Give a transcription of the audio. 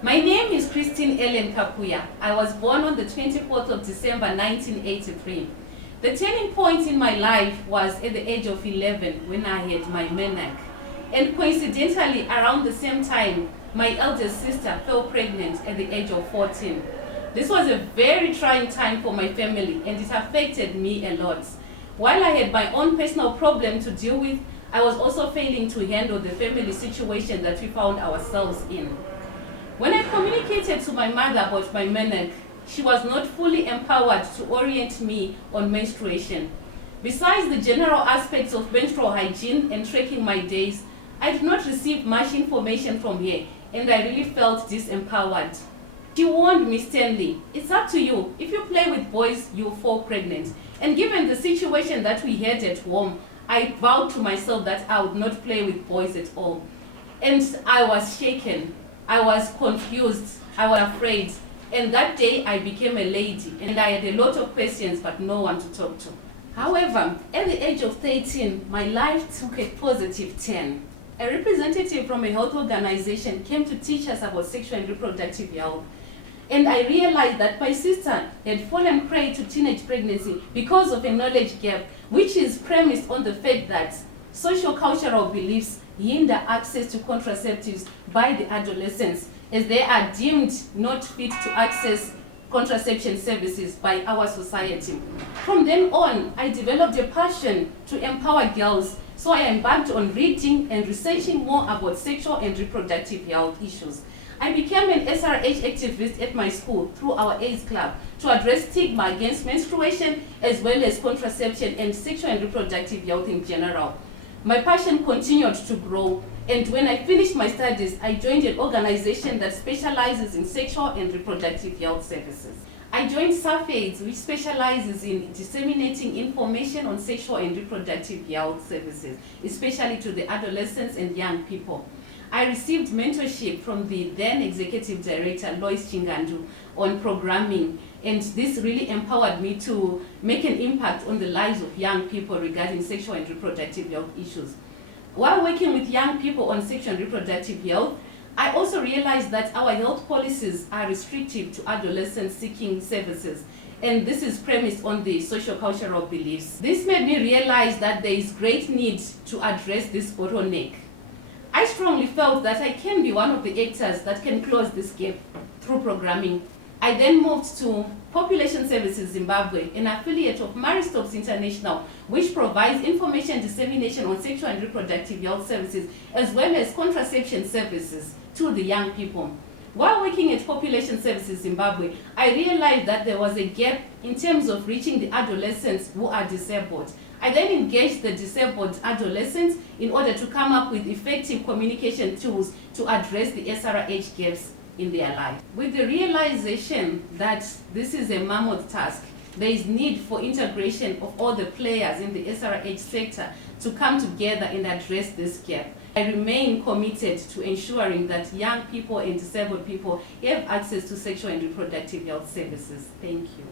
My name is Christine Ellen Kapuya. I was born on the 24th of December 1983. The turning point in my life was at the age of 11 when I had my menarche. And coincidentally, around the same time, my eldest sister fell pregnant at the age of 14. This was a very trying time for my family and it affected me a lot. While I had my own personal problem to deal with, I was also failing to handle the family situation that we found ourselves in. When I communicated to my mother about my menarche, she was not fully empowered to orient me on menstruation. Besides the general aspects of menstrual hygiene and tracking my days, I did not receive much information from her and I really felt disempowered. She warned me sternly, "It's up to you. If you play with boys, you'll fall pregnant." And given the situation that we had at home, I vowed to myself that I would not play with boys at all. And I was shaken. I was confused, I was afraid, and that day I became a lady and I had a lot of questions but no one to talk to. However, at the age of 13, my life took a positive turn. A representative from a health organization came to teach us about sexual and reproductive health. And I realized that my sister had fallen prey to teenage pregnancy because of a knowledge gap, which is premised on the fact that social-cultural beliefs hinder access to contraceptives by the adolescents, as they are deemed not fit to access contraception services by our society. From then on, I developed a passion to empower girls, so I embarked on reading and researching more about sexual and reproductive health issues. I became an SRH activist at my school through our AIDS club to address stigma against menstruation as well as contraception and sexual and reproductive health in general. My passion continued to grow, and when I finished my studies, I joined an organization that specializes in sexual and reproductive health services. I joined SAFAIDS, which specializes in disseminating information on sexual and reproductive health services, especially to the adolescents and young people. I received mentorship from the then executive director, Lois Chingandu, on programming, and this really empowered me to make an impact on the lives of young people regarding sexual and reproductive health issues. While working with young people on sexual and reproductive health, I also realized that our health policies are restrictive to adolescents seeking services, and this is premised on the socio-cultural beliefs. This made me realize that there is great need to address this bottleneck. I strongly felt that I can be one of the actors that can close this gap through programming. I then moved to Population Services Zimbabwe, an affiliate of Maristops International, which provides information dissemination on sexual and reproductive health services as well as contraception services to the young people. While working at Population Services Zimbabwe, I realized that there was a gap in terms of reaching the adolescents who are disabled. I then engaged the disabled adolescents in order to come up with effective communication tools to address the SRH gaps in their life. With the realization that this is a mammoth task, there is need for integration of all the players in the SRH sector to come together and address this gap. I remain committed to ensuring that young people and disabled people have access to sexual and reproductive health services. Thank you.